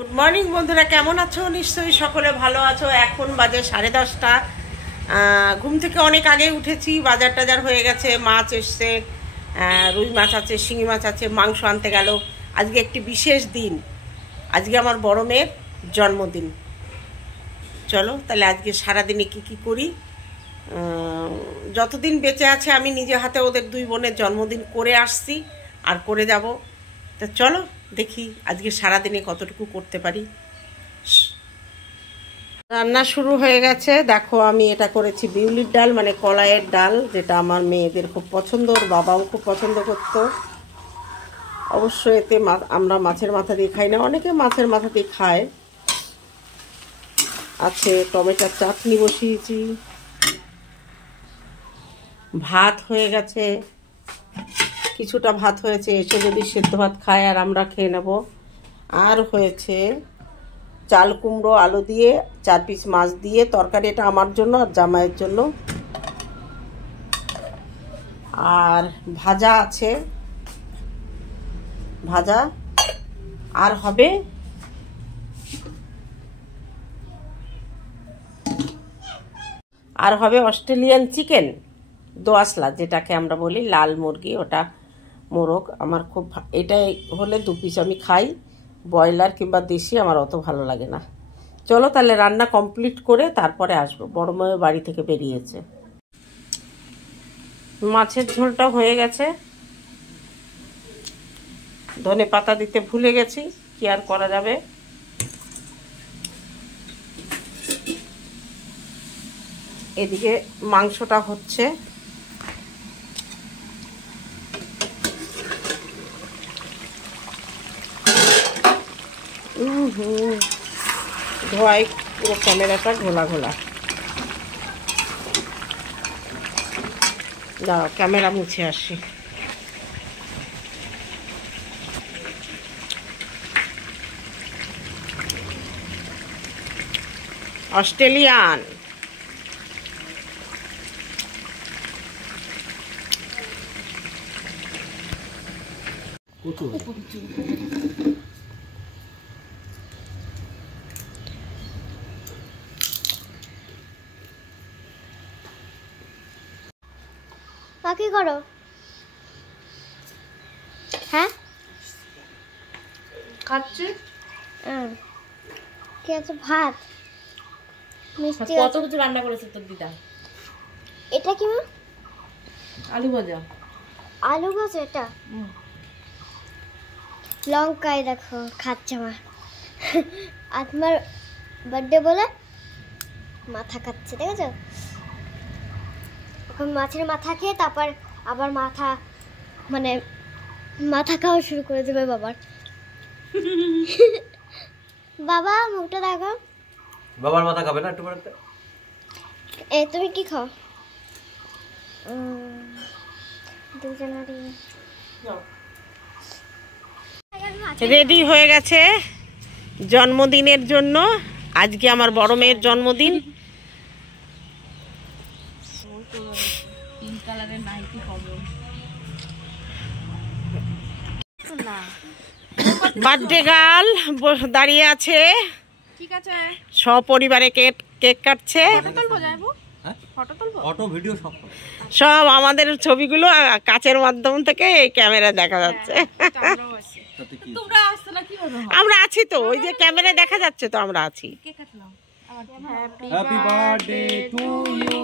Good morning বন্ধুরা, কেমন আছো? নিশ্চয়ই সকলে ভালো আছো। এখন বাজে 10:30। ঘুম থেকে অনেক আগে উঠেছি। বাজার টাজার হয়ে গেছে, মাছ এসছে, রুই মাছ আছে, শিঙি মাছ আছে, মাংস আনতে গেল। আজকে একটি বিশেষ দিন, আজকে আমার বড় মেয়ের জন্মদিন। চলো তাহলে আজকে সারাদিনে কি করি। যতদিন বেঁচে আছে আমি নিজে হাতে ওদের দুই বোনের জন্মদিন করে আসছি আর করে যাব। তা চলো দেখি আজকে সারাদিনে কতটুকু করতে পারি। রান্না শুরু হয়ে গেছে। দেখো আমি এটা করেছি বিউলির ডাল, মানে কলাইয়ের ডাল, যেটা আমার মেয়েদের খুব পছন্দ, ওর বাবাও খুব পছন্দ করত। অবশ্য এতে আমরা মাছের মাথা দিয়ে খাই না, অনেকে মাছের মাথা দিয়ে খায়। আছে টমেটোর চাটনি বসিয়েছি, ভাত হয়ে গেছে, কিছুটা ভাত হয়েছে, এসে যদি সেদ্ধ ভাত খায় আর আমরা খেয়ে নেব। আর হয়েছে চাল কুমড়ো আলু দিয়ে 4 পিস মাছ দিয়ে তরকারি, এটা আমার জন্য আর জামাইয়ের জন্য। আর ভাজা আছে, ভাজা। আর হবে অস্ট্রেলিয়ান চিকেন, দোয়াশলা যেটাকে আমরা বলি, লাল মুরগি, ওটা মোরগ। আমার খুব এটাই হলে 2 পিস আমি খাই। ব্রয়লার কিংবা দেশি আমার অত ভালো লাগে না। চলো তাহলে রান্না কমপ্লিট করে তারপরে আসবো। বড় মেয়ে বাড়ি থেকে বেরিয়েছে। মাছের ঝোলটা হয়ে গেছে, ধনে পাতা দিতে ভুলে গেছি, কি আর করা যাবে। এদিকে মাংসটা হচ্ছে। ধোয়াই পুরো ক্যামেরাটা ঘোলা ঘোলা। দাঁড়াও ক্যামেরা মুছে আসি। অস্ট্রেলিয়ান কি করো? হ্যাঁ খাচ্ছি। কি আছে? ভাত, মিষ্টি। কত কিছু রান্না করেছে তোর দিদা। এটা কি মা? আলু ভাজা। আলু ভাজা এটা? লঙ্কায় দেখো খাচ্ছে মা। আর তোমার বার্থডে বলে মাথা খাচ্ছে, দেখেছো? এখন মাছের মাথা খেয়ে তারপর আবার মাথা খাওয়া শুরু করে দেবে বাবার। বাবা মুখটা দেখো। বাবার মাথা খাবে না একটু পরে? তুমি কি খাও? দুজনেরই রেডি হয়ে গেছে জন্মদিনের জন্য। আজকে আমার বড় মেয়ের জন্মদিন। বার্থডে গার্ল দাঁড়িয়ে আছে, ঠিক আছে, সপরিবারে কেক কাটছে। সব আমাদের ছবিগুলো কাচের মাধ্যম থেকে এই ক্যামেরা দেখা যাচ্ছে। আমরা আছি তো, ওই যে ক্যামেরা দেখা যাচ্ছে তো, আমরা আছি। Happy birthday to you,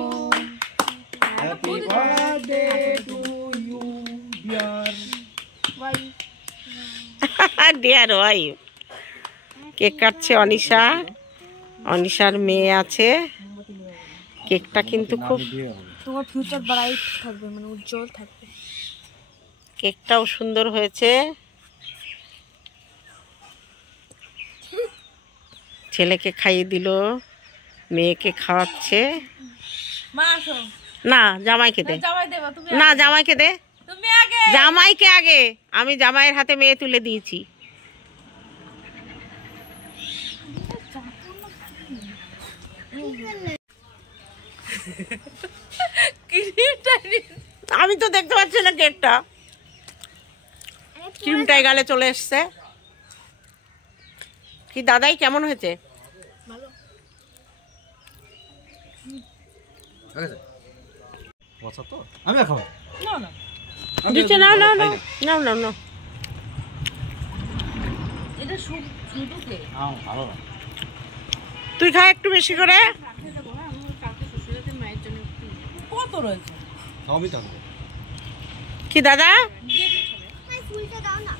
happy birthday to you dear wife. Cake কাটছে অনিশা, অনিশার মেয়ে আছে। কেকটা কিন্তু খুব, তোমার ফিউচার ব্রাইট থাকবে, মানে উজ্জ্বল থাকবে। কেকটাও সুন্দর হয়েছে। ছেলেকে খাইয়ে দিল, মেয়েকে খাওয়াচ্ছে। না জামাইকে দে, না জামাইকে দে, জামাইকে আগে। আমি জামাইয়ের হাতে মেয়ে তুলে দিয়েছি। আমি তো দেখতে পাচ্ছি না কেকটা, ক্রিমটাই গালে চলে এসছে। কি দাদাই কেমন হয়েছে? ভালো। আমি খাবো না না দিচ্ছে না না না না না না এটা শুধু কে ভালো না তুই খা একটু বেশি করে। কালকে যাবো না আমি কালকে শ্বশুরের মায়ের জন্য কত রয়েছে সবই থাকবে কি দাদা? ফুলটা দাও না।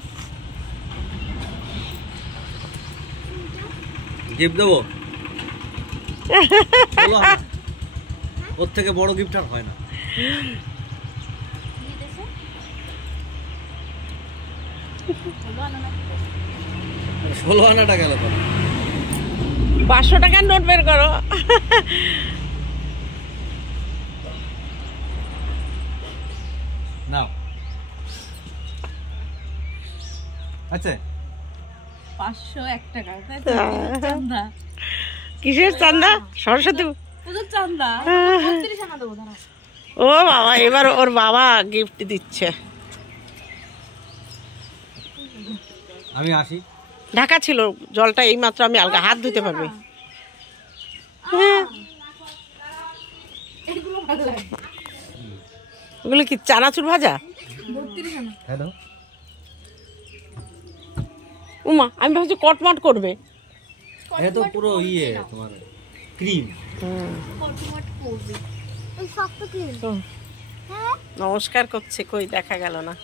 গিফট দেবো বলো, ওর থেকে বড় গিফট আর হয় না। 16 আনাটা গেল তো 500 টাকার নোট বের করো। না আচ্ছা 501 টাকা তাই তো চান্দা কিসের চান্দা? সরস্বতী তোদের চান্দা 35 আনা দেবো দাঁড়া ও বাবা, এবার ওর বাবা গিফট দিচ্ছে। আমি আসি। ঢাকা ছিল জলটা, এই মাত্র আমি আলগা হাত ধুতে পারবে। হ্যাঁ, এগুলো ভালো লাগে ওগুলো কি চানাচুর ভাজা? 32 আনা হ্যালো উমা, আমি ভাবছি কটমট করবে। এটা তো পুরো ইয়ে তোমার ক্রিম। কটমট করবে ওই শক্ত ক্রিম। হ্যাঁ নমস্কার করছে, কই দেখা গেল না।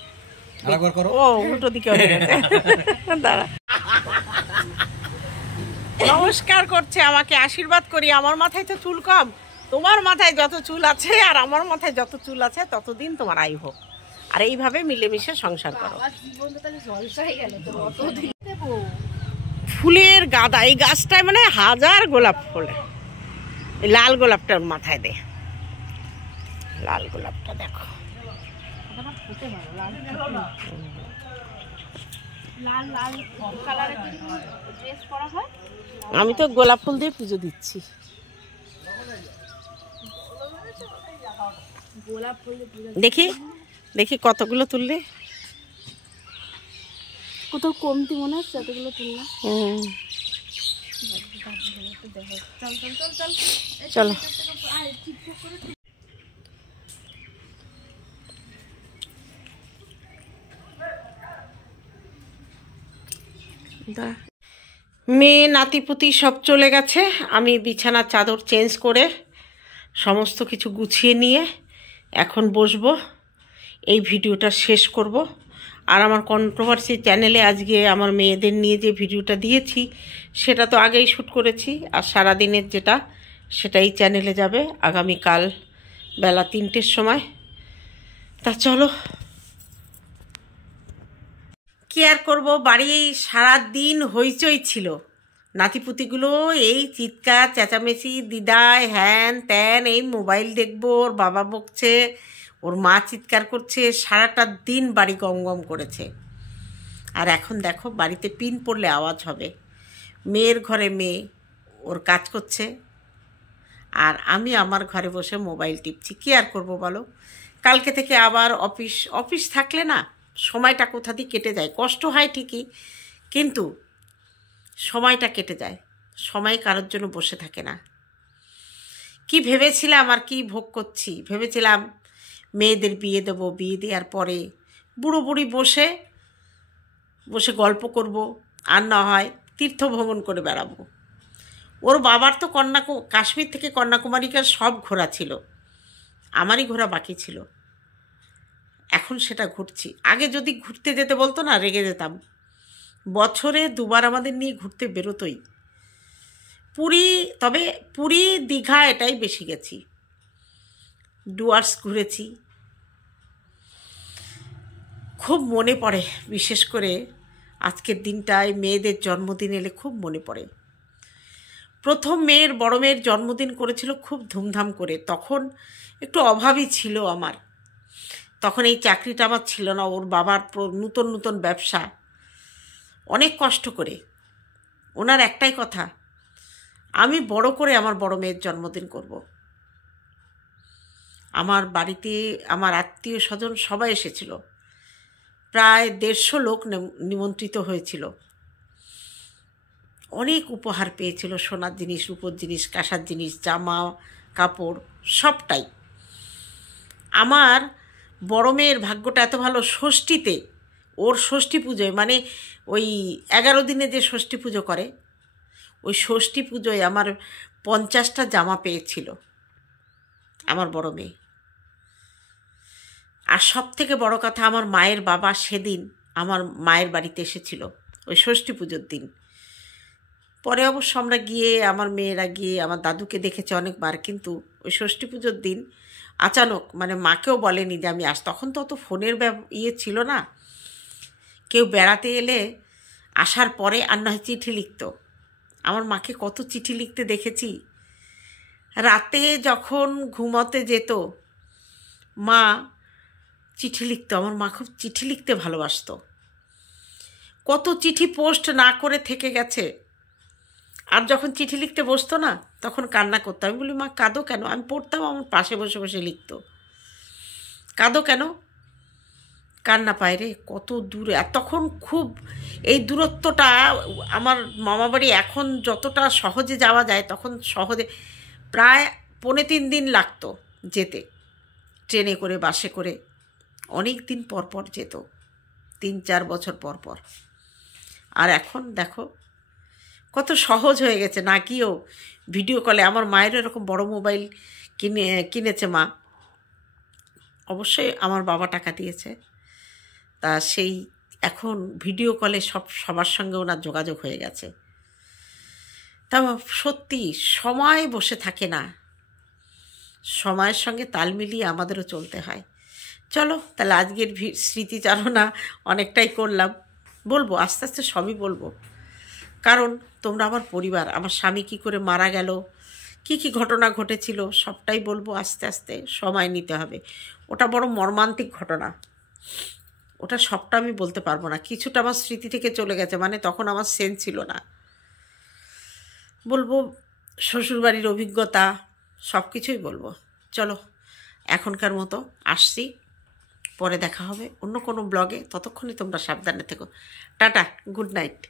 আরেকবার করো। ও উল্টো দিকে হয়ে গেছে। দাঁড়া, নমস্কার করছে আমাকে, আশীর্বাদ করি। আমার মাথায় তো চুল কম, তোমার মাথায় যত চুল আছে আর আমার মাথায় যত চুল আছে ততদিন তোমার আয়ু হোক, আর এইভাবে মিলেমিশে সংসার করো। আর জীবন তো তাহলে জলসা হয়ে গেল তো অত দিন দেবো ফুলের গাদা, এই গাছটায় মানে হাজার গোলাপ ফোলে। এই লাল গোলাপটার মাথায় দে, লাল গোলাপটা দেখো। আমার ফুটে ভালো লাল লাল লাল কালারের ড্রেস পরা হয়। আমি তো গোলাপ ফুল দিয়ে পুজো দিচ্ছি। গোলাপ ফুল দিয়ে দেখি দেখি কতগুলো তুললে। কোথাও কমতি মনে হচ্ছে এতগুলো তুলনা চল চল চল চল চলো। মেয়ে নাতিপুতি সব চলে গেছে। আমি বিছানার চাদর চেঞ্জ করে সমস্ত কিছু গুছিয়ে নিয়ে এখন বসবো, এই ভিডিওটা শেষ করব। আর আমার কন্ট্রোভার্সি চ্যানেলে আজকে আমার মেয়েদের নিয়ে যে ভিডিওটা দিয়েছি সেটা তো আগেই শ্যুট করেছি, আর সারাদিনের যেটা সেটাই চ্যানেলে যাবে আগামীকাল বেলা 3টের সময়। তা চলো, কি আর করবো, বাড়ি সারা দিন হইচই ছিল। নাতিপুতিগুলো এই চিৎকার চেঁচামেচি, দিদায় হ্যান ত্যান, এই মোবাইল দেখবো, ওর বাবা বকছে, ওর মা চিৎকার করছে, সারাটা দিন বাড়ি গম গম করেছে। আর এখন দেখো বাড়িতে পিন পড়লে আওয়াজ হবে। মেয়ের ঘরে মেয়ে ওর কাজ করছে, আর আমি আমার ঘরে বসে মোবাইল টিপছি। কী আর করবো বলো, কালকে থেকে আবার অফিস থাকলে না সময়টা কোথা দিয়ে কেটে যায়। কষ্ট হয় ঠিকই, কিন্তু সময়টা কেটে যায়। সময় কারোর জন্য বসে থাকে না। কি ভেবেছিলাম আর কি ভোগ করছি, ভেবেছিলাম মেয়েদের বিয়ে দেবো, বিয়ে দেওয়ার পরে বুড়ো বুড়ি বসে বসে গল্প করব, আর না হয় তীর্থ ভ্রমণ করে বেড়াবো। ওর বাবার তো কাশ্মীর থেকে কন্যাকুমারিকার সব ঘোরা ছিল, আমারই ঘোরা বাকি ছিল। এখন সেটা ঘুরছি। আগে যদি ঘুরতে যেতে বলতো না রেগে যেতাম। বছরে 2বার আমাদের নিয়ে ঘুরতে বেরোতোই। পুরী দীঘা এটাই বেশি গেছি, ডুয়ার্স ঘুরেছি। খুব মনে পড়ে, বিশেষ করে আজকের দিনটায় মেয়েদের জন্মদিন এলে খুব মনে পড়ে। প্রথম বড় মেয়ের জন্মদিন করেছিল খুব ধুমধাম করে। তখন একটু অভাবই ছিল আমার, তখন এই চাকরিটা আমার ছিল না। ওর বাবার নতুন ব্যবসা, অনেক কষ্ট করে। ওনার একটাই কথা, আমি বড় করে আমার বড় মেয়ের জন্মদিন করব। আমার বাড়িতে আমার আত্মীয় স্বজন সবাই এসেছিল, প্রায় 150 লোক নিমন্ত্রিত হয়েছিল। অনেক উপহার পেয়েছিল, সোনার জিনিস, রূপোর জিনিস, কাঁসার জিনিস, জামা কাপড় সবটাই। আমার বড় মেয়ের ভাগ্যটা এত ভালো, ষষ্ঠীতে ওর ষষ্ঠী পুজোয়, মানে ওই 11 দিনে যে ষষ্ঠী পুজো করে, ওই ষষ্ঠী পুজোয় আমার 50টা জামা পেয়েছিল আমার বড় মেয়ে। আর সব থেকে বড় কথা, আমার মায়ের বাবা সেদিন আমার মায়ের বাড়িতে এসেছিল ওই ষষ্ঠী পুজোর দিন। পরে অবশ্য আমরা গিয়ে, আমার মেয়েরা গিয়ে আমার দাদুকে দেখেছে অনেকবার, কিন্তু ওই ষষ্ঠী পুজোর দিন আচানক, মানে মাকেও বলেনি যে আমি তখন তো অত ফোনের ইয়ে ছিল না, কেউ বেড়াতে এলে আসার পরে আর নয় চিঠি লিখত। আমার মাকে কত চিঠি লিখতে দেখেছি। রাতে যখন ঘুমোতে যেত মা চিঠি লিখত। আমার মা খুব চিঠি লিখতে ভালোবাসতো। কত চিঠি পোস্ট না করে থেকে গেছে। আর যখন চিঠি লিখতে বসতো না, তখন কান্না করতো। আমি বলি, মা কাঁদো কেন? আমি পড়তাম, আমার পাশে বসে বসে লিখতো। কাঁদো কেন? কান্না পায় রে, কত দূরে। আর তখন খুব এই দূরত্বটা, আমার মামাবাড়ি এখন যতটা সহজে যাওয়া যায়, তখন সহজে প্রায় 3.5 দিন লাগতো যেতে, ট্রেনে করে, বাসে করে। অনেক দিন পর পর যেত, 3-4 বছর পর পর। আর এখন দেখো কত সহজ হয়ে গেছে। না গিয়েও ভিডিও কলে, আমার মায়েরও এরকম বড় মোবাইল কিনেছে মা, অবশ্যই আমার বাবা টাকা দিয়েছে। তা সেই এখন ভিডিও কলে সবার সঙ্গে ওনার যোগাযোগ হয়ে গেছে। তা সত্যি সময় বসে থাকে না, সময়ের সঙ্গে তাল মিলিয়ে আমাদেরও চলতে হয়। চলো তাহলে আজকের স্মৃতিচারণা অনেকটাই করলাম। বলবো আস্তে আস্তে সবই বলবো, কারণ তোমরা আমার পরিবার। আমার স্বামী কী করে মারা গেল, কি কি ঘটনা ঘটেছিল, সবটাই বলবো আস্তে আস্তে। সময় নিতে হবে। ওটা বড় মর্মান্তিক ঘটনা, ওটা সবটা আমি বলতে পারবো না। কিছুটা আমার স্মৃতি থেকে চলে গেছে, মানে তখন আমার সেন্স ছিল না। বলবো শ্বশুরবাড়ির অভিজ্ঞতা, সব কিছুই বলবো। চলো এখনকার মতো আসছি, পরে দেখা হবে অন্য কোনো ব্লগে। ততক্ষণে তোমরা সাবধানে থেকো। Tata, good night.